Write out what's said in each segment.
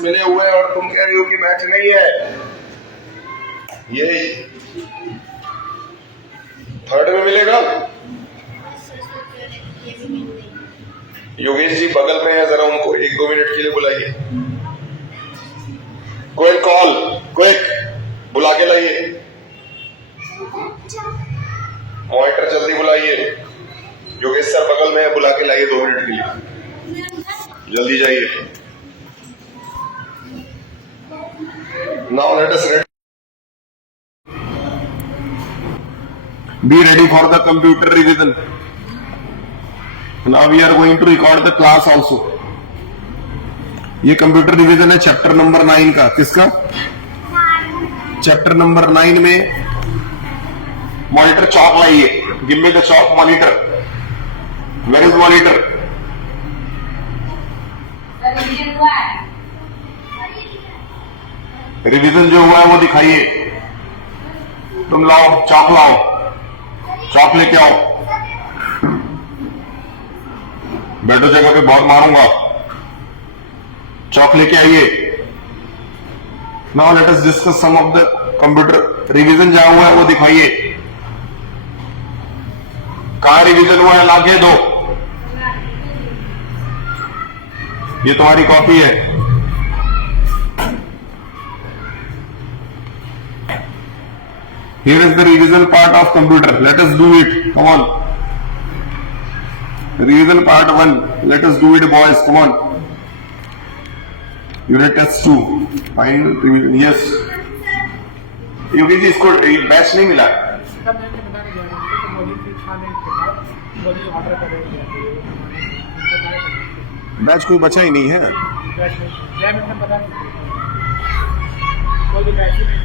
मिले हुए और तुम कह रही हो कि मैच नहीं है। ये थर्ड में मिलेगा। योगेश जी बगल में है, जरा उनको 1-2 मिनट के लिए बुलाइए। कोई कॉल, क्विक बुला के लाइए। मॉनिटर जल्दी बुलाइए। योगेश सर बगल में है, बुला के लाइए 2 मिनट के लिए, जल्दी जाइए। Now let us be ready for the computer revision. Now we are going to record the class also. ये कंप्यूटर रिवीजन है चैप्टर नंबर 9 का। किसका? चैप्टर नंबर 9 में मॉनिटर चॉक लाइए। Give me the chalk monitor. Where is monitor? Revision जो हुआ है वो दिखाइए। तुम लाओ चॉक, लाओ चॉक लेके आओ। बैठो जगह पे, बहुत मारूंगा। चॉक लेके आइए। Now let us discuss some of the computer revision जहां हुआ है वो दिखाइए। कहां रिवीजन हुआ है? लाके दो। ये तुम्हारी कॉपी है। Here is the revision part of computer. Let us do it. Come on. Revision part 1. Let us do it, boys. Come on. Unit test 2. Find revision. Yes. Yogi जी इसको बैच नहीं मिला। बैच कोई बचा ही नहीं है।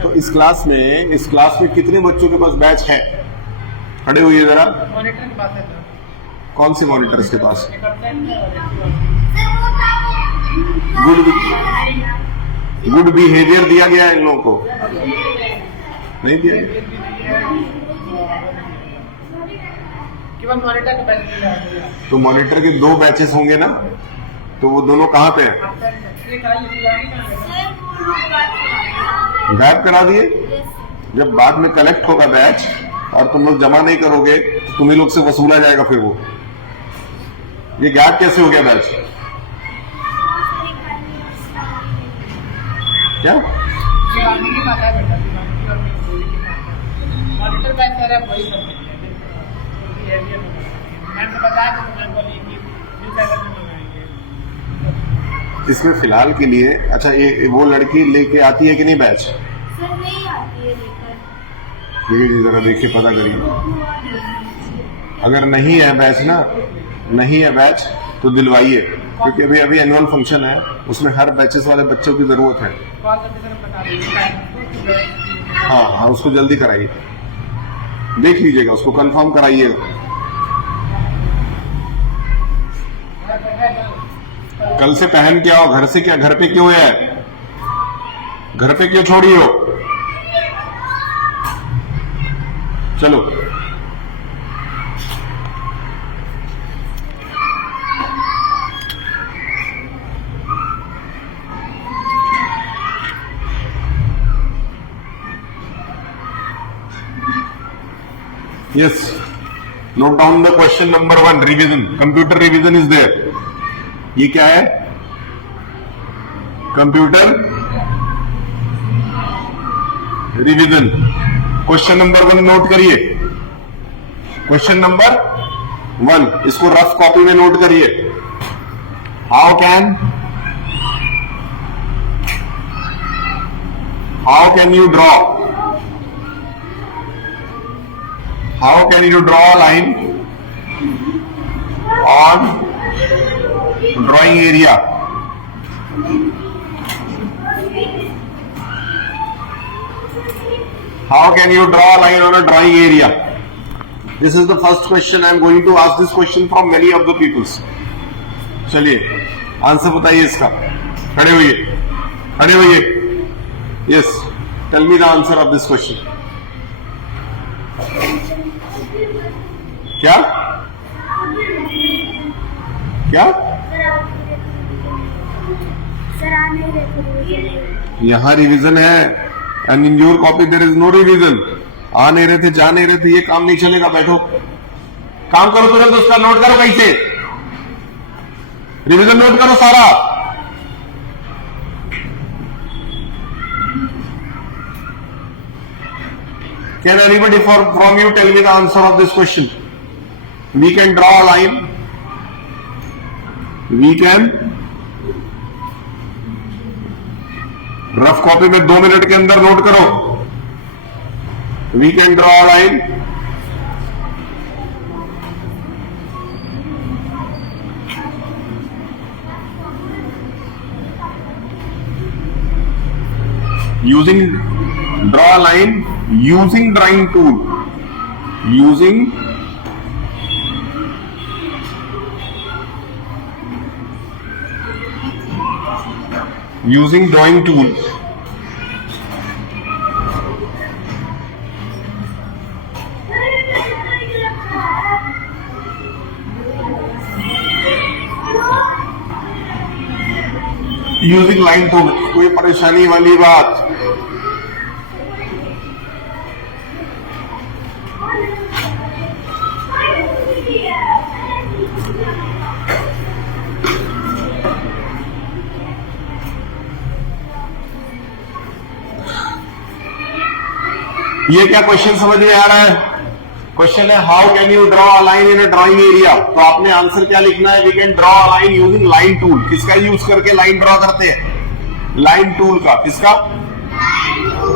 तो इस क्लास में कितने बच्चों के पास बैच है? खड़े हुए जरा। मॉनिटर के पास है। कौन से मॉनिटर के पास? गुड बिहेवियर दिया गया है इन लोगों को? नहीं दिया गया। तो मॉनिटर के 2 बैचेस होंगे ना, तो वो दोनों कहाँ पे हैं? गायब करा दिए। जब बाद में कलेक्ट होगा बैच और तुम लोग जमा नहीं करोगे तो तुम्ही लोग से वसूला जाएगा फिर वो। ये गायब कैसे हो गया बैच? क्या इसमें फिलहाल के लिए? अच्छा, ये वो लड़की लेके आती है कि नहीं बैच? सर नहीं आती है लेकर। देखिए जरा देखिए, पता करिए। अगर नहीं है बैच ना, नहीं है बैच तो दिलवाइए, क्योंकि अभी अभी एनुअल फंक्शन है, उसमें हर बैचेस वाले बच्चों की जरूरत है। हाँ हाँ, उसको जल्दी कराइए। देख लीजिएगा, उसको कंफर्म कराइएगा। कल से पहन के आओ। घर से क्या? घर पे क्यों है? घर पे क्यों छोड़ी हो? चलो। Yes, note down the question number 1। Revision, computer revision is there. ये क्या है? Computer revision. Question number 1 note करिए। क्वेश्चन नंबर 1, इसको रफ कॉपी में नोट करिए। How can you draw a line on drawing area? How can you draw a line on a drawing area? This is the first question. I am going to ask this question from many of the peoples. चलिए आंसर बताइए इसका। खड़े होइए। Yes, tell me the answer of this question. क्या? Sir आ नहीं रहे थे रिवीजन। यहाँ रिवीजन है and in your copy there is no revision. आ नहीं रहे थे, जा नहीं रहे थे, ये काम नहीं चलेगा। बैठो, काम करो तुरंत, उसका नोट करो कैसे, रिवीजन नोट करो सारा। Can anybody from you tell me the answer of this question? We can draw a line. We can rough copy में 2 मिनट के अंदर नोट करो। We can draw a line. Using draw a line using drawing tool. Using drawing tool. Using line tool. कोई परेशानी वाली बात? ये क्या क्वेश्चन समझ में आ रहा है? क्वेश्चन है how can you draw a line in a drawing area. तो आपने आंसर क्या लिखना है? We can draw a line using line tool. किसका यूज करके लाइन ड्रॉ करते हैं? लाइन टूल का। किसका?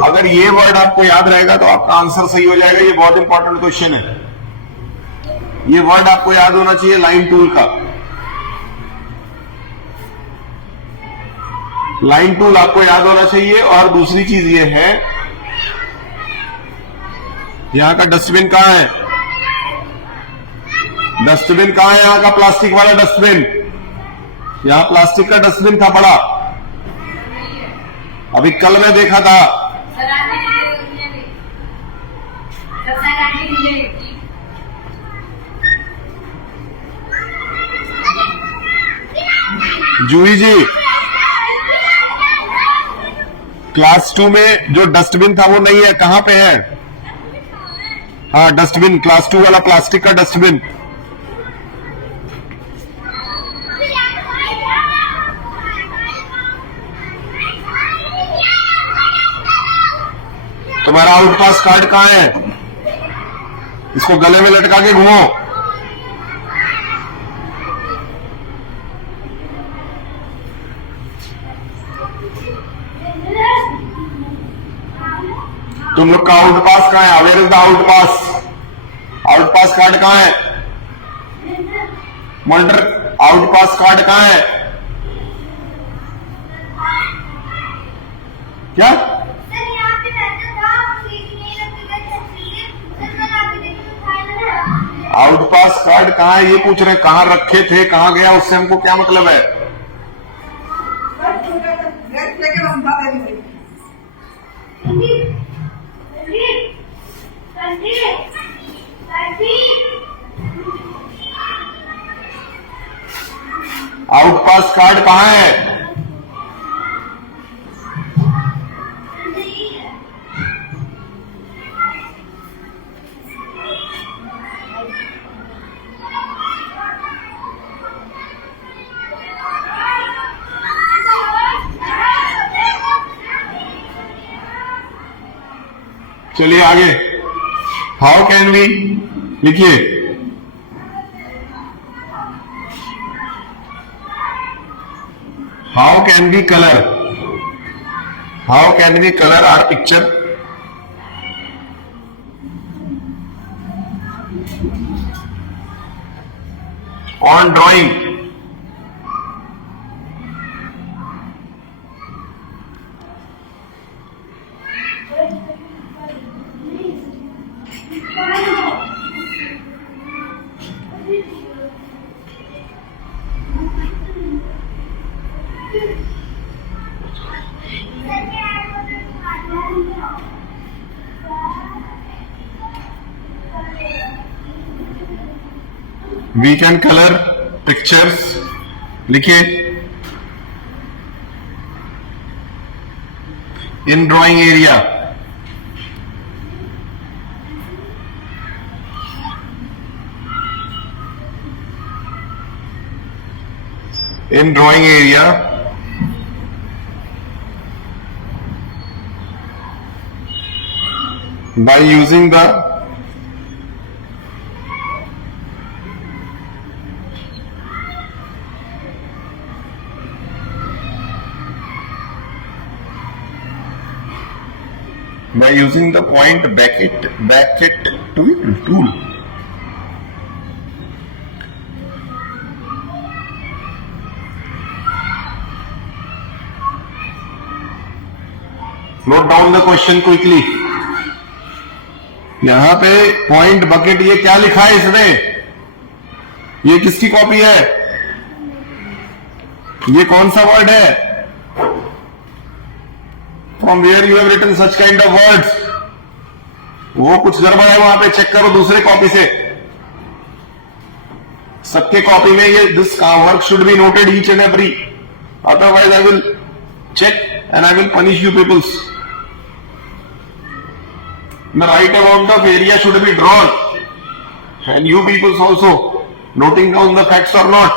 अगर ये वर्ड आपको याद रहेगा तो आपका आंसर सही हो जाएगा। ये बहुत इंपॉर्टेंट क्वेश्चन है, ये वर्ड आपको याद होना चाहिए, लाइन टूल का। लाइन टूल आपको याद होना चाहिए। और दूसरी चीज ये है, यहां का डस्टबिन कहां है? डस्टबिन कहां है? यहां का प्लास्टिक वाला डस्टबिन। यहां प्लास्टिक का डस्टबिन था बड़ा, अभी कल मैं देखा था। जूही जी, क्लास 2 में जो डस्टबिन था वो नहीं है, कहां पे है? हाँ, डस्टबिन क्लास 2 वाला प्लास्टिक का डस्टबिन। तुम्हारा आउट पास कार्ड कहां है? इसको गले में लटका के घूमो। तुम लोग का आउट पास कहां है? Where is the out pass? Out pass card कहां है? मॉनिटर, आउट पास कार्ड कहां है? क्या? आउट पास कार्ड कहां है ये पूछ रहे हैं। कहां रखे थे, कहां गया, उससे हमको क्या मतलब है? आउट पास कार्ड कहां है? चलिए आगे। हाउ कैन वी, लिखिए। How can we colour, how can we colour our picture? On drawing. We can color pictures, लिखिए। in drawing area. In drawing area, by using the point bracket tool. Note down the question quickly. यहां पे point bucket, ये क्या लिखा है इसमें? ये किसकी कॉपी है? ये कौन सा वर्ड है? From where you have written such kind of words? वो कुछ गड़बड़ है वहां पे, चेक करो दूसरे कॉपी से. सबके कॉपी में ये this work should be noted each and every, otherwise I will check and I will punish you peoples. The right amount of area should be drawn, and you peoples also noting down the facts or not.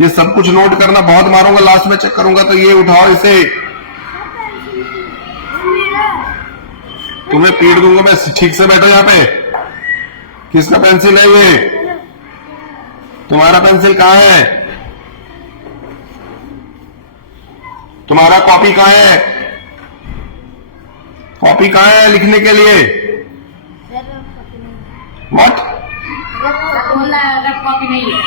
ये सब कुछ नोट करना. बहुत मारूंगा, लास्ट में चेक करूंगा तो ये उठाओ इसे, तुम्हें पीट दूंगा मैं. ठीक से बैठो यहाँ पे. किसका पेंसिल है ये? तुम्हारा पेंसिल कहाँ है? तुम्हारा कॉपी कहाँ है? कॉपी कहाँ है लिखने के लिए? व्हाट? कॉपी नहीं है.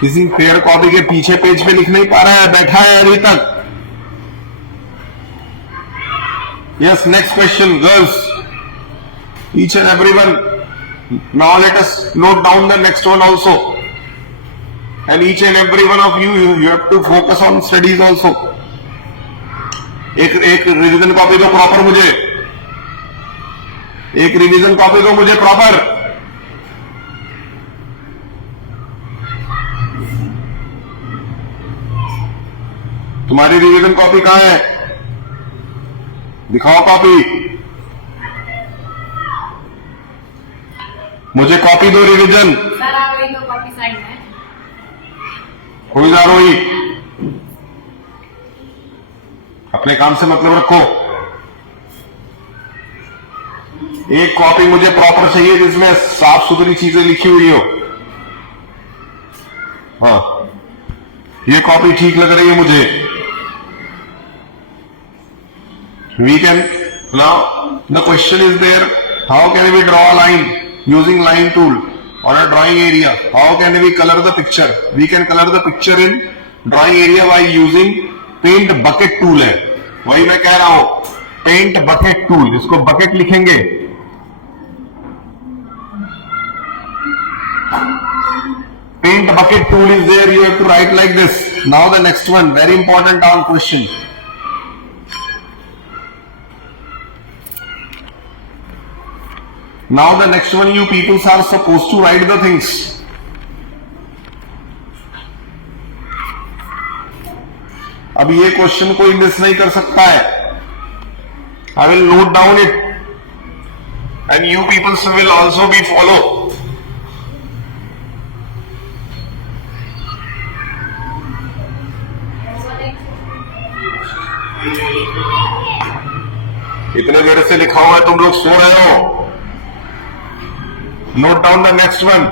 किसी पेड़ कॉपी के पीछे पेज पे लिख नहीं पा रहा है, बैठा है अभी तक. Yes, next question girls, each and everyone. Now let us note down the next one also, and each and every one of you have to focus on studies also. एक रिवीजन कॉपी दो proper मुझे. एक revision copy दो मुझे प्रॉपर. तुम्हारी revision copy कहां है? दिखाओ कॉपी. मुझे कॉपी दो रिवीजन. सर आ गई तो कॉपी साइन है. हो जा रोही, अपने काम से मतलब रखो. एक कॉपी मुझे प्रॉपर चाहिए जिसमें साफ सुथरी चीजें लिखी हुई हो. हाँ, ये कॉपी ठीक लग रही है मुझे. We can now the question is there, how can we draw a line using line tool on a drawing area? How can we color the picture? We can color the picture in drawing area by using paint bucket tool है. वही मैं कह रहा हूं, paint bucket tool. इसको bucket लिखेंगे. Paint bucket tool is there, you have to write like this. Now the next one, very important question. Now the next one, you people are supposed to write the things. अब ये क्वेश्चन कोई मिस नहीं कर सकता है. I will note down it and you peoples will also be follow. इतने देर से लिखा हुआ है, तुम लोग सो रहे हो. Note down the next one.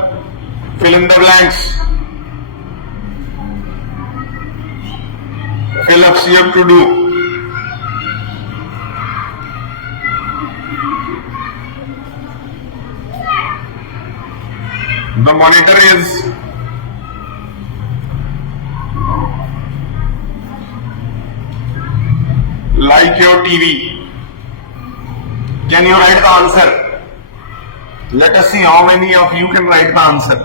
Fill in the blanks. Fill-ups you have to do. The monitor is like your TV. Can you write the answer? Let us see how many of you can write the answer.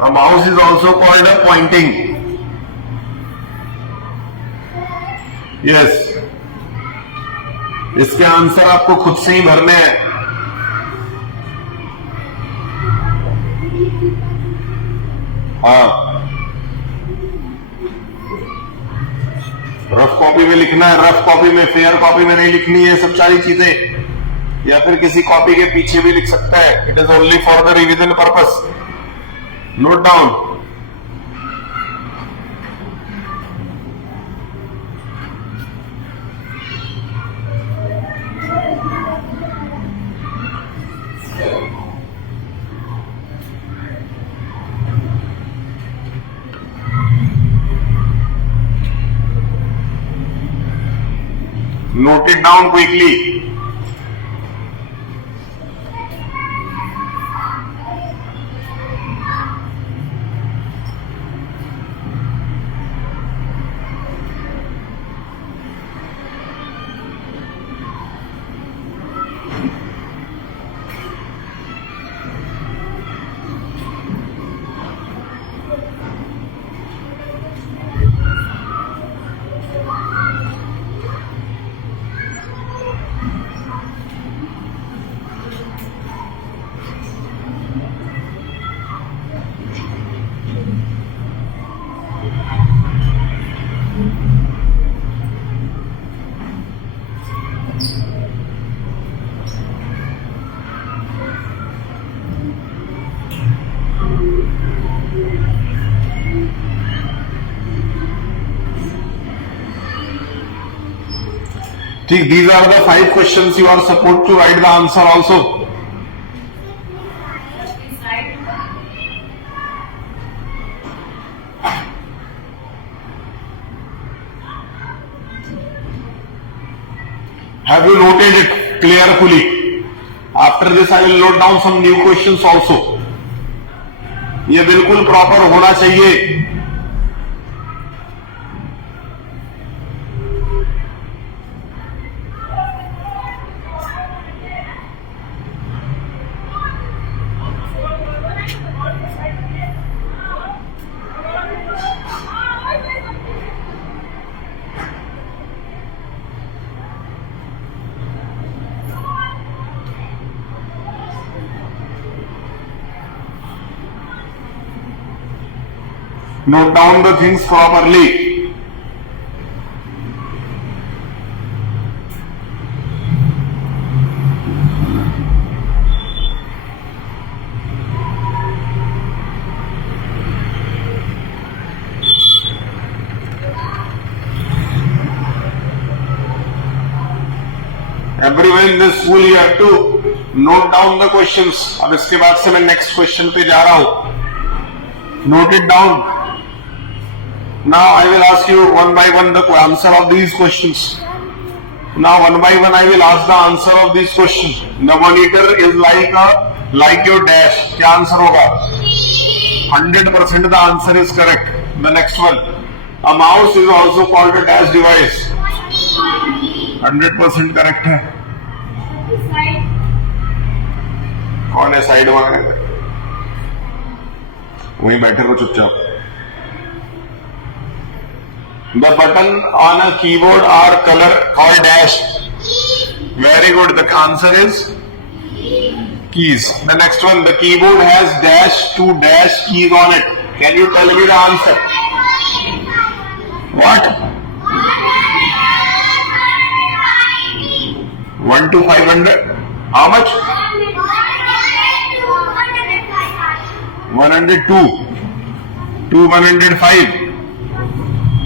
A mouse is also called a pointing. Yes. इसके आंसर आपको खुद से ही भरने हैं। हाँ, rough copy में लिखना है, रफ कॉपी में, फेयर कॉपी में नहीं लिखनी है सब सारी चीजें, या फिर किसी कॉपी के पीछे भी लिख सकता है। It is only for the revision purpose. Note down. Note it down quickly. ठीक, these are the 5 questions you are supposed to write the answer also. Please write. Have you noted it carefully? After this I will note down some new questions also. ये बिल्कुल प्रॉपर होना चाहिए। Note down the things properly. Everyone in this school you have to note down the questions. अब इसके बाद से मैं next question पे जा रहा हूं। Note it down. Now I will ask you one by one the answer of these questions. Now one by one I will ask the answer of these questions. The monitor is like your dash. क्या आंसर होगा? 100% the answer is correct. The next one. A mouse is also called a dash device. 100% correct है। Please write. कौन है साइड मांगने में? वहीं बैठे रहो चुपचाप। The button on a keyboard are color called dash. Very good. The answer is keys. The next one. The keyboard has dash to dash keys on it. Can you tell me the answer? What? 1 to 500. How much? 102 to 105.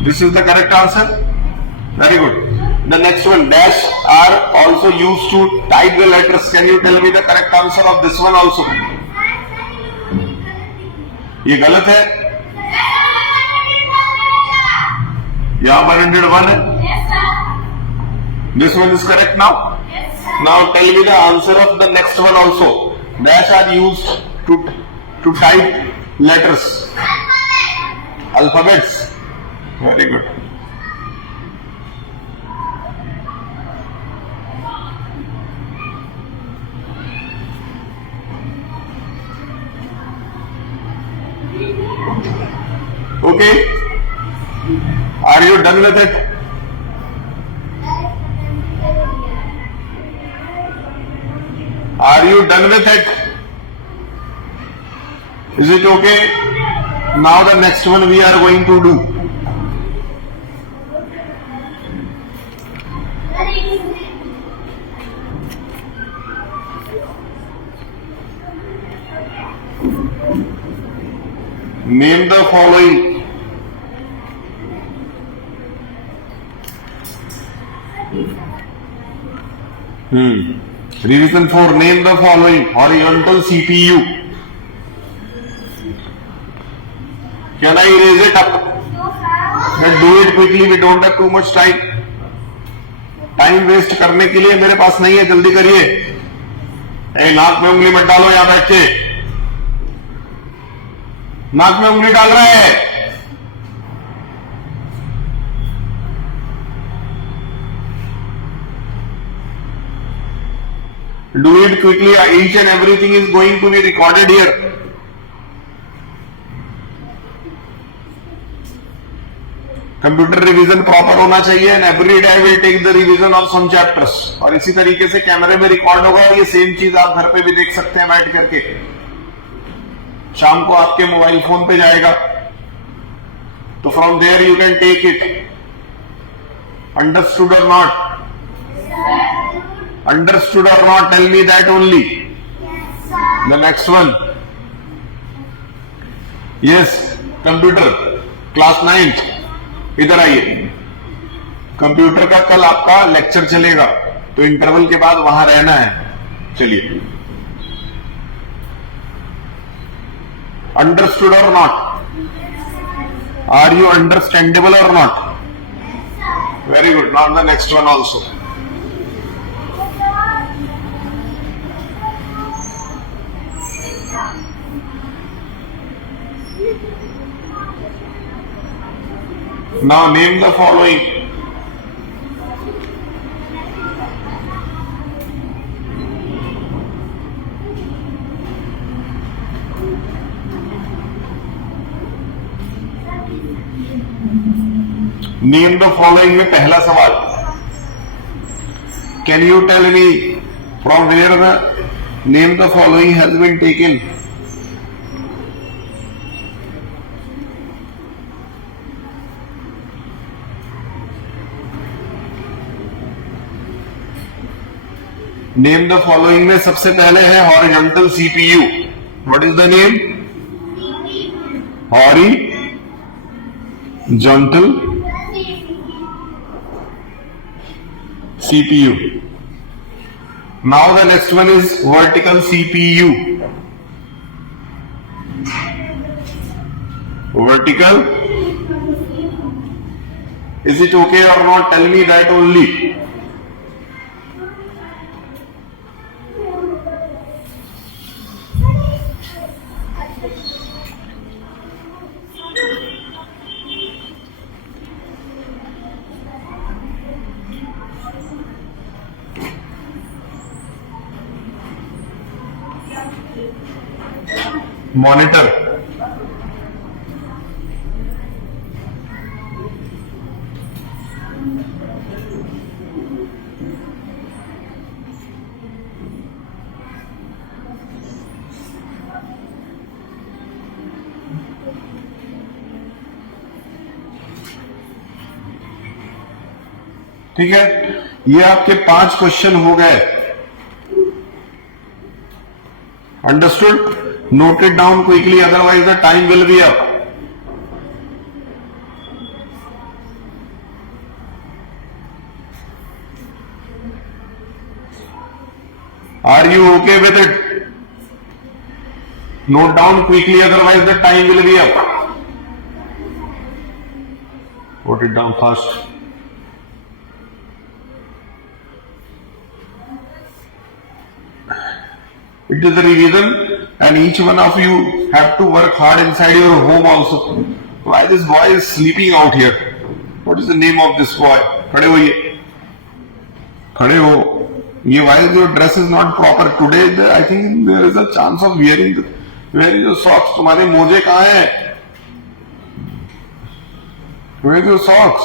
This is the correct answer. Very good. The next one, dash are also used to type the letters. Can you tell me the correct answer of this one also? ये गलत है। यहाँ 101 है। This one is correct now. Now tell me the answer of the next one also. Dash are used to type letters, alphabets. Very good. Okay. Are you done with it? Are you done with it? Is it okay? Now the next one we are going to do. Name the following. Revision 4. Name the following. Horizontal CPU. Can I erase it up? Let's do it quickly. We don't have too much time. Time waste करने के लिए मेरे पास नहीं है, जल्दी करिए। नाक में उंगली मत डालो, यहां बैठ के नाक में उंगली डाल रहा है। Do it quickly. Each and everything is going to be recorded here. Computer revision proper होना चाहिए and every day will take the revision of some chapters. और इसी तरीके से कैमरे में रिकॉर्ड होगा, ये सेम चीज आप घर पे भी देख सकते हैं बैठ करके। शाम को आपके मोबाइल फोन पे जाएगा, तो from there you can take it. Understood और not? Understood or not? Tell me that only. The next one. Yes, computer. Class 9th. इधर आइए। कंप्यूटर का कल आपका लेक्चर चलेगा, तो इंटरवल के बाद वहां रहना है। चलिए। Understood or not? Are you understandable or not? Very good. Now the next one also. Now name the following. Name the following में पहला सवाल. Can you tell me from where the name the following has been taken? Name the following में सबसे पहले है horizontal CPU. What is the name? Horizontal CPU. Now the next one is vertical CPU. Vertical, is it okay और not? Tell me that only. Monitor, ठीक है। ये आपके 5 question हो गए। Understood? Note it down quickly, otherwise the time will be up. Are you okay with it? Note down quickly, otherwise the time will be up. Put it down fast. It is a revision and each one of you have to work hard inside your home also. Why this boy is sleeping out here? What is the name of this boy? खड़े होइए, खड़े हो। ये why your dress is not proper today? I think there is a chance of wearing your socks. तुम्हारे मोजे कहाँ हैं? Where is your socks?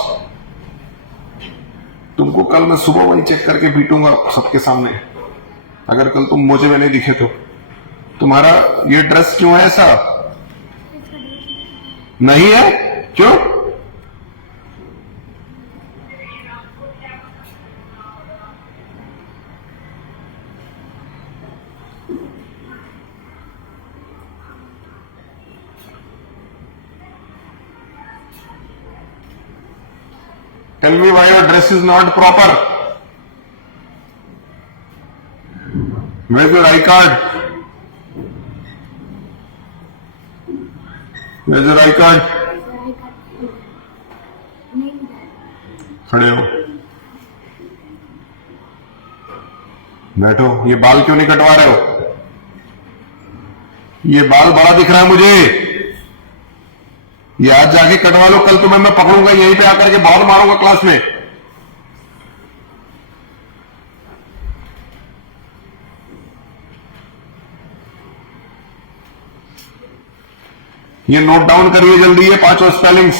तुमको कल मैं सुबह वही चेक करके पीटूंगा सबके सामने। अगर कल तुम मोजे में नहीं दिखे तो तुम्हारा ये ड्रेस क्यों है ऐसा? नहीं है, क्यों? Tell me why your dress is not proper. Where's your I card? Where's your I card? खड़े हो, बैठो। ये बाल क्यों नहीं कटवा रहे हो? ये बाल बड़ा दिख रहा है मुझे, ये आज जाके कटवा लो, कल तुम्हें मैं पकड़ूंगा यहीं पे आकर के बहुत मारूंगा क्लास में। ये नोट डाउन करिए जल्दी, ये 5 स्पेलिंग्स,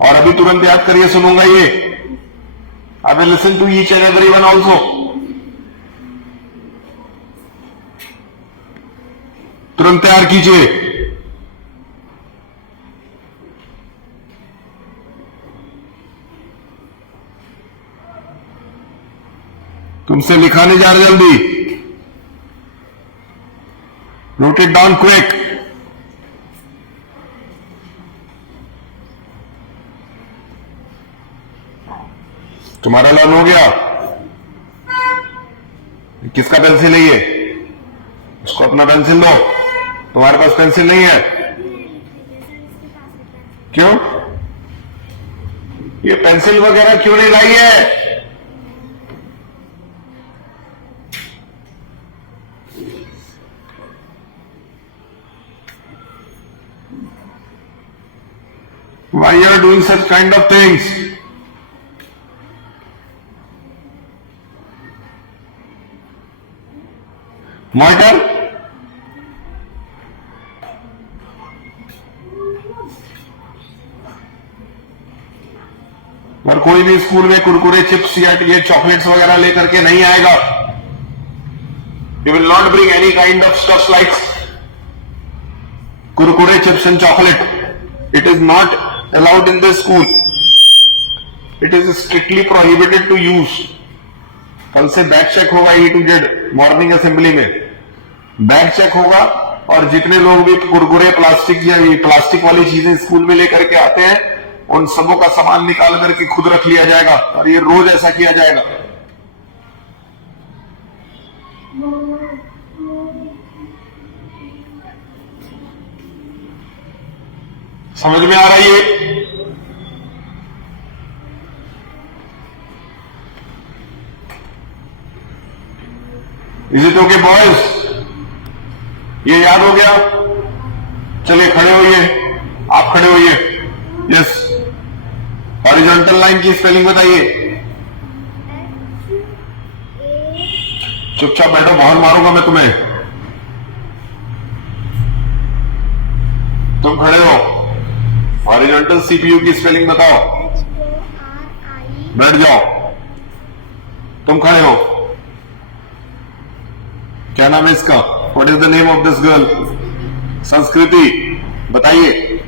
और अभी तुरंत याद करिए, सुनूंगा ये। I will listen to each and every one also. तुरंत तैयार कीजिए। तुमसे लिखा नहीं जा रहा, जल्दी नोट इट डाउन क्विक। तुम्हारा लर्न हो गया? किसका पेंसिल है ये? इसको अपना पेंसिल दो। तुम्हारे पास पेंसिल नहीं है, क्यों? ये पेंसिल वगैरह क्यों नहीं लाई है? Why you are doing such kind of things? Monitor, और कोई भी स्कूल में कुरकुरे, चिप्स या ये चॉकलेट्स वगैरह लेकर के नहीं आएगा। You will not bring any kind of stuff like Kurkure, chips and chocolate. It is not allowed in the school. It is strictly prohibited to use. कल से बैग चेक होगा E to Z morning assembly में, bag check होगा, और जितने लोग भी कुरकुरे, प्लास्टिक या प्लास्टिक वाली चीजें स्कूल में लेकर के आते हैं, उन सबों का सामान निकाल करके खुद रख लिया जाएगा, और ये रोज ऐसा किया जाएगा। समझ में आ रहा है ये? Is it okay boys? ये याद हो गया? चलिए खड़े होइए, आप खड़े होइए। यस, हॉरिजॉन्टल लाइन की स्पेलिंग बताइए। चुपचाप बैठो, बहुत मारूंगा मैं तुम्हें। तुम खड़े हो, हॉरिजॉन्टल CPU की स्पेलिंग बताओ। बैठ जाओ। तुम खड़े हो, क्या नाम है इसका? What is the name of this girl? संस्कृति, बताइए।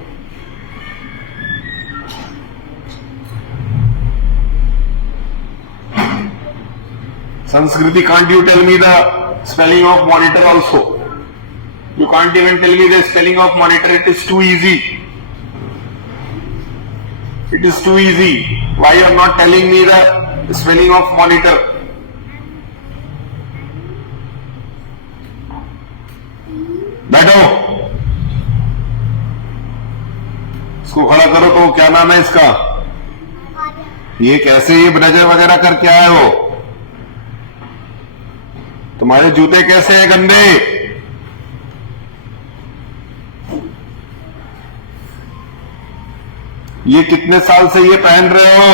Sanskriti, can't you tell me the spelling of monitor also? You can't even tell me the spelling of monitor. It is too easy. It is too easy. Why you are not telling me the spelling of monitor? बैठो, इसको खड़ा करो। तो क्या नाम है इसका? ये कैसे ये नजर वगैरह करके आए हो? तुम्हारे जूते कैसे हैं गंदे? ये कितने साल से ये पहन रहे हो?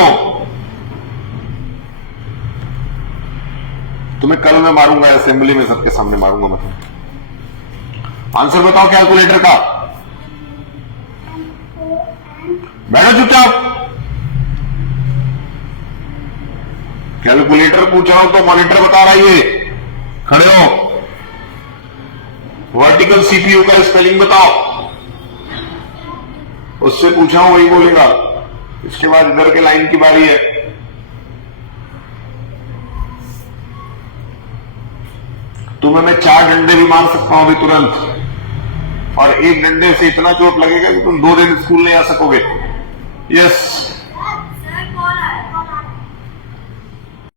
तुम्हें कल मैं मारूंगा असेंबली में, सबके सामने मारूंगा मैं तुम्हें। आंसर बताओ कैलकुलेटर का। बैठो चुपचाप। कैलकुलेटर पूछ रहा हूं तो मॉनिटर बता रहा है ये। खड़े हो। वर्टिकल सीपीयू का स्पेलिंग बताओ। उससे पूछा हूं वही बोलेगा। इसके बाद इधर के लाइन की बारी है। तुम्हें मैं 4 डंडे भी मार सकता हूं अभी तुरंत, और एक डंडे से इतना चोट लगेगा कि तुम 2 दिन स्कूल नहीं आ सकोगे। यस